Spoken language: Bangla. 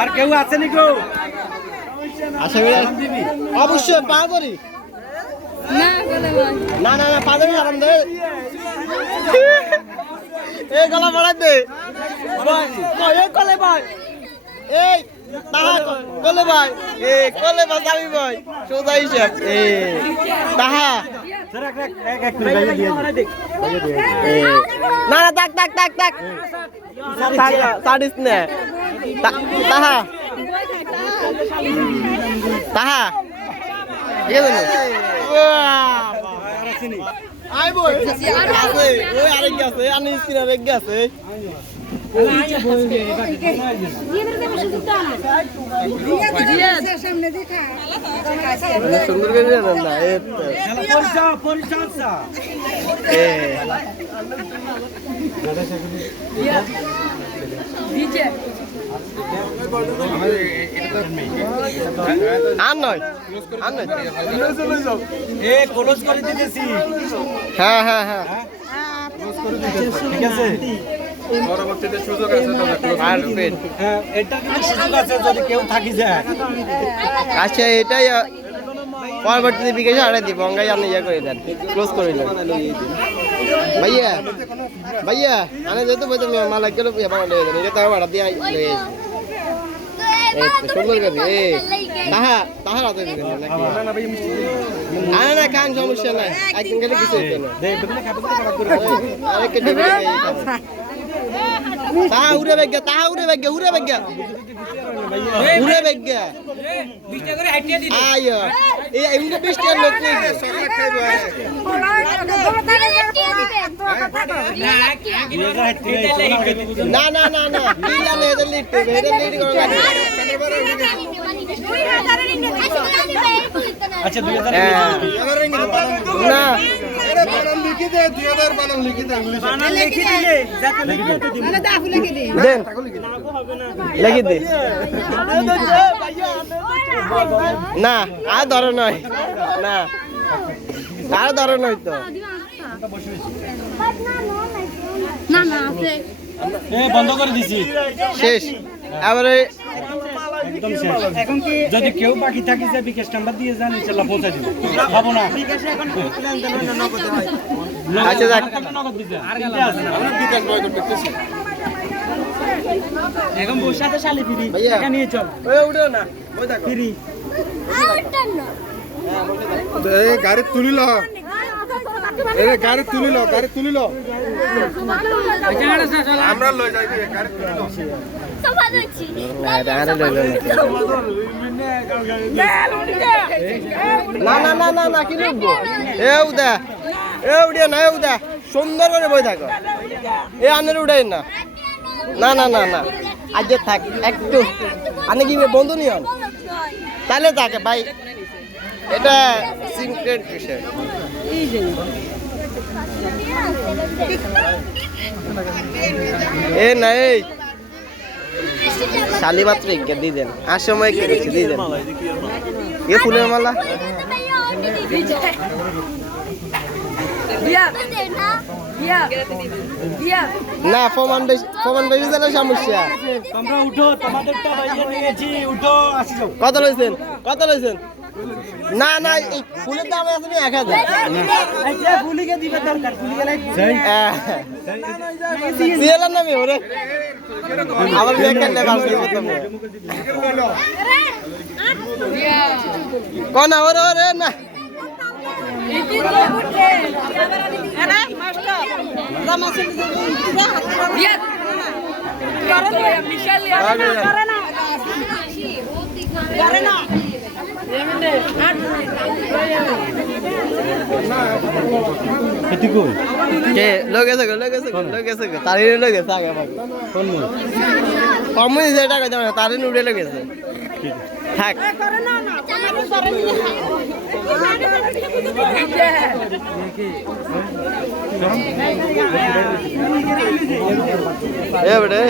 আর কেউ আছে নি কেউ অবশ্যই পা করি না না না পা ধরি আরাম দে এই গলা বাড়াই দে কলে ভাই এই তাহা কলে ভাই কলে বাজাবি ভাই সোজা হিসাব তাহা না না তাক তাক তাক তাক সাড়িস না তাহা তাহা ঠিক আছে আই বই আছে ওই আরেক আছে আনিস কিনা আরেক আছে সুন্দর করে না হ্যাঁ হ্যাঁ হ্যাঁ ঠিক আছে পরবর্তীতে সুযোগ আছে এটা কিন্তু সুযোগ আছে যদি কেউ থাকি যায় আচ্ছা এটাই পরবর্তীতে বিকেশে আড়াই দিব অঙ্গাই আপনি ইয়ে করে দেন ক্লোজ করে দেন ভাইয়া ভাইয়া আমি যেহেতু বলতে মালা গেলে এটা তাও ভাড়া দিয়ে সুন্দর করে তাহা তাহার হাতে দিবেন নাকি না না কান সমস্যা নাই একদিন গেলে কিছু হইতো না আরেকটা দিবে তাহা উড়ে বেগা তাহা উড়ে বেগা উড়ে বেগা উড়ে বেগা 20 টাকা করে হাইটিয়া দিন আয় এই এমনি 20 টাকা লোক নেই সরকার খাইবো না না না না দিলা নে এদের লিট করবে এদের লিট করে লাগে আচ্ছা 2000 না আরে বানান লিখি দে 2000 বানান লিখি দে ইংলিশ বানান লিখি দিলে যাতে লিখি দে মানে দাফ লিখি দে দেন হবে না লিখি দে না আর ধরে নয় না আর ধরে নয় তো না না আছে এ বন্ধ করে দিছি শেষ এবারে একদম শেষ এখন কি যদি কেউ বাকি থাকে যে বিকাশ নাম্বার দিয়ে যান ইনশাআল্লাহ পৌঁছে দিব খাবো না বিকাশ এখন প্ল্যান দেন না নগদ ভাই আচ্ছা যাক নগদ দিতে আর গেল আমরা বিকাশ বয় করতেছি এখন বসাতে শালি ফ্রি টাকা নিয়ে চল ওই উঠো না ওই দেখ ফ্রি এই গাড়ি তুলি ল এই গাড়ি তুলি ল গাড়ি তুলি ল আমরা লই যাইবি গাড়ি তুলি ল সবাদছি না না না না না কি লিখবো এউদা এউডিয়া না এউদা সুন্দর করে বই থাকো এ আনের উড়াই না না না না না আজ থাক একটু আনে কি বন্ধু নিয়ন তাহলে থাকে ভাই এটা সিক্রেট বিষয় এ নাই শালি মাত্র দিয়ে দেন আর সময় কেটেছে দিয়ে দেন এ ফুলের মালা না ফমান বেশি দিলে সমস্যা তোমরা উঠো তোমাদেরটা ভাইয়া নিয়েছি উঠো আসি যাও কত লইছেন না না এই ফুলের দাম আছে 1000 এই যে ফুলিকে দিবে দরকার ফুলিকে লাগবে দিলাম না আমি ওরে আবার মেকান না বাস দিব তুমি কোন ওরে ওরে না আরে মাস্টার জামাসে দিয়া করে মিশাল করে না করে না এটি কই কে লগে আছে তারি লগে আছে আগে কোন কম যেটা কই দাও তারি উড়ে লগে আছে ঠিক আছে থাক এবারে